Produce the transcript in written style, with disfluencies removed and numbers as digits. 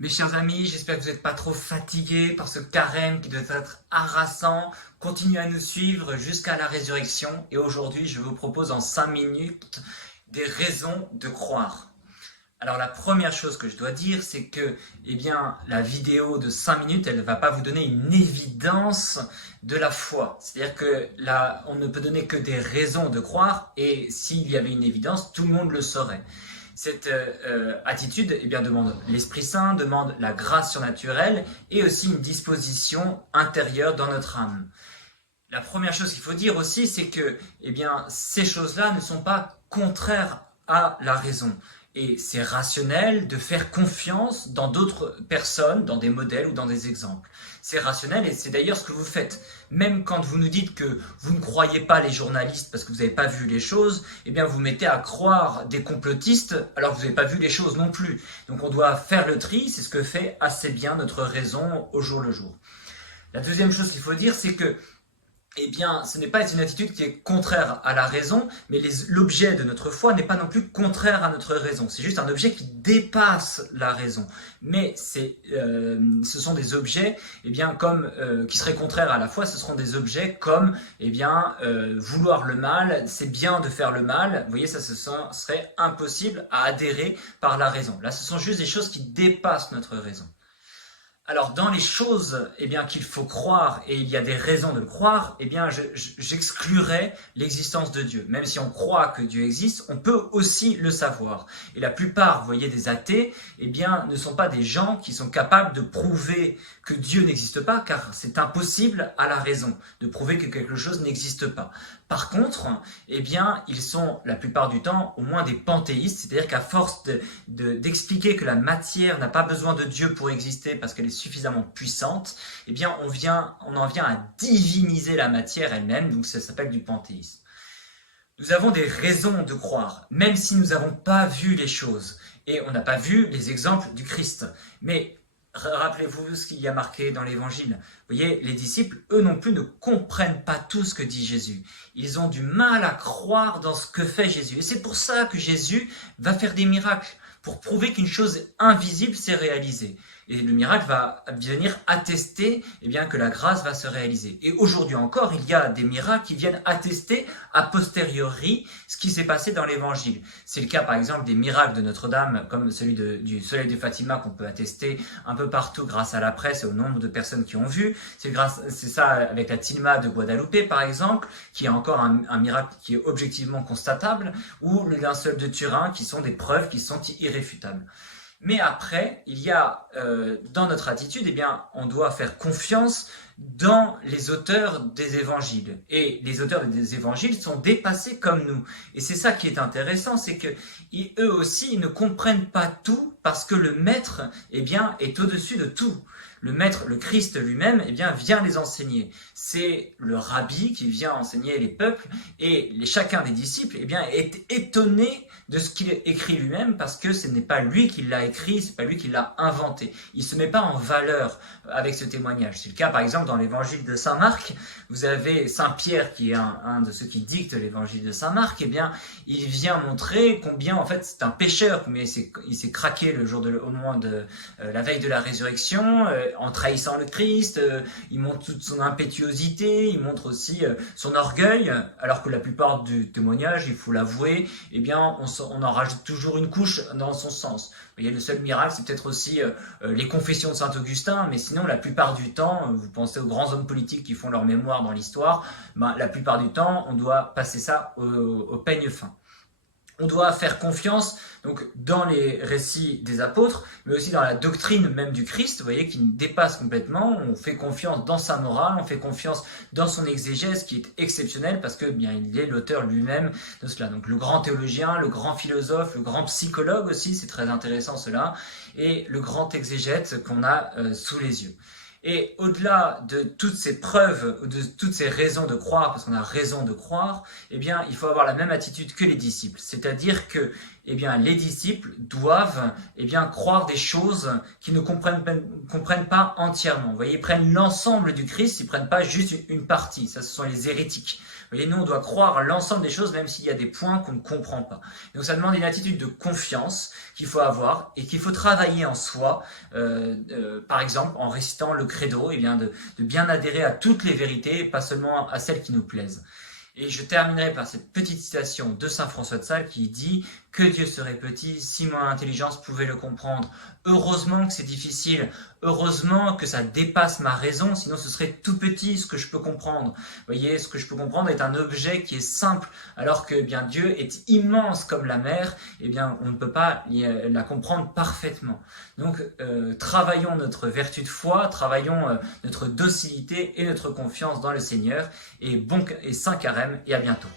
Mes chers amis, j'espère que vous n'êtes pas trop fatigués par ce carême qui doit être harassant. Continuez à nous suivre jusqu'à la résurrection. Et aujourd'hui, je vous propose en 5 minutes des raisons de croire. Alors la première chose que je dois dire, c'est que la vidéo de 5 minutes, elle ne va pas vous donner une évidence de la foi. C'est-à-dire que là, on ne peut donner que des raisons de croire, et s'il y avait une évidence, tout le monde le saurait. Cette attitude demande l'Esprit Saint, demande la grâce surnaturelle et aussi une disposition intérieure dans notre âme. La première chose qu'il faut dire aussi, c'est que ces choses-là ne sont pas contraires à la raison. Et c'est rationnel de faire confiance dans d'autres personnes, dans des modèles ou dans des exemples. C'est rationnel et c'est d'ailleurs ce que vous faites. Même quand vous nous dites que vous ne croyez pas les journalistes parce que vous n'avez pas vu les choses, vous mettez à croire des complotistes alors que vous n'avez pas vu les choses non plus. Donc on doit faire le tri, c'est ce que fait assez bien notre raison au jour le jour. La deuxième chose qu'il faut dire, c'est que ce n'est pas une attitude qui est contraire à la raison, mais l'objet de notre foi n'est pas non plus contraire à notre raison. C'est juste un objet qui dépasse la raison. Mais ce sont des objets qui seraient contraires à la foi. Ce seront des objets comme vouloir le mal, c'est bien de faire le mal. Vous voyez, ça serait impossible à adhérer par la raison. Là, ce sont juste des choses qui dépassent notre raison. Alors, dans les choses qu'il faut croire, et il y a des raisons de le croire, j'exclurais l'existence de Dieu. Même si on croit que Dieu existe, on peut aussi le savoir. Et la plupart, vous voyez, des athées, ne sont pas des gens qui sont capables de prouver que Dieu n'existe pas, car c'est impossible à la raison de prouver que quelque chose n'existe pas. Par contre, ils sont la plupart du temps au moins des panthéistes, c'est-à-dire qu'à force d'expliquer que la matière n'a pas besoin de Dieu pour exister parce qu'elle est suffisamment puissante, on en vient à diviniser la matière elle-même, donc ça s'appelle du panthéisme. Nous avons des raisons de croire, même si nous n'avons pas vu les choses, et on n'a pas vu les exemples du Christ. Mais rappelez-vous ce qu'il y a marqué dans l'Évangile. Vous voyez, les disciples, eux non plus, ne comprennent pas tout ce que dit Jésus. Ils ont du mal à croire dans ce que fait Jésus. Et c'est pour ça que Jésus va faire des miracles, pour prouver qu'une chose invisible s'est réalisée. Et le miracle va venir attester que la grâce va se réaliser. Et aujourd'hui encore, il y a des miracles qui viennent attester a posteriori ce qui s'est passé dans l'Évangile. C'est le cas par exemple des miracles de Notre-Dame, comme celui du soleil de Fatima qu'on peut attester un peu partout grâce à la presse et au nombre de personnes qui ont vu. C'est ça avec la tilma de Guadalupe par exemple, qui est encore un miracle qui est objectivement constatable, ou le linceul de Turin, qui sont des preuves qui sont irréfutables. Mais après, il y a dans notre attitude, on doit faire confiance dans les auteurs des évangiles. Et les auteurs des évangiles sont dépassés comme nous. Et c'est ça qui est intéressant, c'est que eux aussi ne comprennent pas tout parce que le maître est au-dessus de tout. Le maître, le Christ lui-même, vient les enseigner. C'est le rabbi qui vient enseigner les peuples, et chacun des disciples est étonné de ce qu'il écrit lui-même, parce que ce n'est pas lui qui l'a écrit, c'est pas lui qui l'a inventé. Il se met pas en valeur avec ce témoignage. C'est le cas par exemple dans l'évangile de Saint Marc. Vous avez Saint Pierre qui est un de ceux qui dictent l'évangile de Saint Marc. Il vient montrer combien en fait c'est un pécheur, mais il s'est craqué le jour au moment de la veille de la résurrection, en trahissant le Christ. Il montre toute son impétuosité, il montre aussi son orgueil, alors que la plupart du témoignage, il faut l'avouer, on en rajoute toujours une couche dans son sens. Vous voyez, le seul miracle, c'est peut-être aussi les confessions de Saint-Augustin, mais sinon, la plupart du temps, vous pensez aux grands hommes politiques qui font leur mémoire dans l'histoire, la plupart du temps, on doit passer ça au peigne fin. On doit faire confiance donc dans les récits des apôtres, mais aussi dans la doctrine même du Christ, vous voyez, qui nous dépasse complètement. On fait confiance dans sa morale, on fait confiance dans son exégèse qui est exceptionnel parce que il est l'auteur lui-même de cela. Donc le grand théologien, le grand philosophe, le grand psychologue aussi, c'est très intéressant cela, et le grand exégète qu'on a sous les yeux. Et au-delà de toutes ces preuves, de toutes ces raisons de croire, parce qu'on a raison de croire, il faut avoir la même attitude que les disciples. C'est-à-dire que eh bien, les disciples doivent croire des choses qu'ils ne comprennent pas entièrement. Vous voyez, ils prennent l'ensemble du Christ, ils ne prennent pas juste une partie. Ça, ce sont les hérétiques. Vous voyez, nous, on doit croire l'ensemble des choses, même s'il y a des points qu'on ne comprend pas. Donc, ça demande une attitude de confiance qu'il faut avoir et qu'il faut travailler en soi. Par exemple, en récitant le credo, de bien adhérer à toutes les vérités et pas seulement à celles qui nous plaisent. Et je terminerai par cette petite citation de saint François de Sales qui dit « Que Dieu serait petit, si mon intelligence pouvait le comprendre. Heureusement que c'est difficile, heureusement que ça dépasse ma raison, sinon ce serait tout petit ce que je peux comprendre. » Vous voyez, ce que je peux comprendre est un objet qui est simple, alors que Dieu est immense comme la mer, on ne peut pas la comprendre parfaitement. Donc, travaillons notre vertu de foi, travaillons notre docilité et notre confiance dans le Seigneur, et saint carême, et à bientôt.